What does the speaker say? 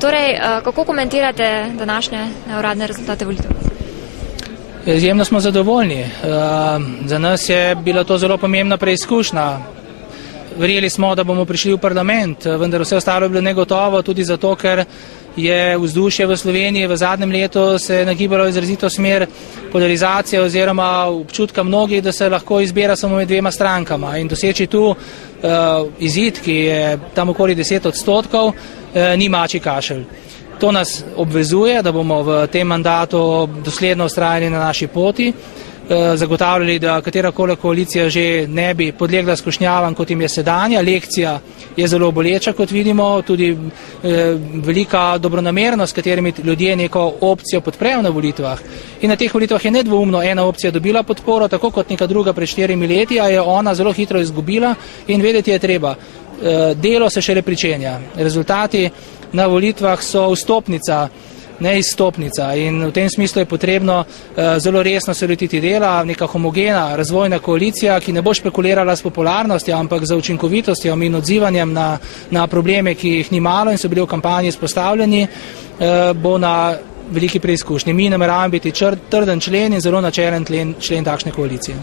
Torej, kako komentirate današnje neuradne rezultate volitev? Izjemno smo zadovoljni. Za nas je bila to zelo pomembna preizkušnja. Verjeli smo, da bomo prišli v parlament, vendar vse ostalo je bilo negotovo, tudi zato, ker je vzdušje v Sloveniji v zadnjem letu se nagibalo izrazito smer polarizacije oziroma občutka mnogih, da se lahko izbira samo med dvema strankama. In doseči tu izid, ki je tam okoli 10%, ni mačji kašelj. To nas obvezuje, da bomo v tem mandatu dosledno vztrajali na naši poti, zagotavljali, da katerakoli koalicija že ne bi podlegla skušnjavam, kot jim je sedanja. Lekcija je zelo boleča, kot vidimo, tudi velika dobronamernost, s katerimi ljudje neko opcijo podprejo na volitvah. In na teh volitvah je nedvoumno ena opcija dobila podporo, tako kot neka druga pred 4 leti, a je ona zelo hitro izgubila in vedeti je treba. Delo se šele pričenja. Rezultati na volitvah so vstopnica, ne izstopnica, in v tem smislu je potrebno zelo resno se lotiti dela, neka homogena razvojna koalicija, ki ne bo špekulirala s popularnostjo, ampak za učinkovitostjo in odzivanjem na probleme, ki jih ni malo in so bili v kampanji izpostavljeni, bo na veliki preizkušnji. Mi nameravamo biti trden člen in zelo načelen člen takšne koalicije.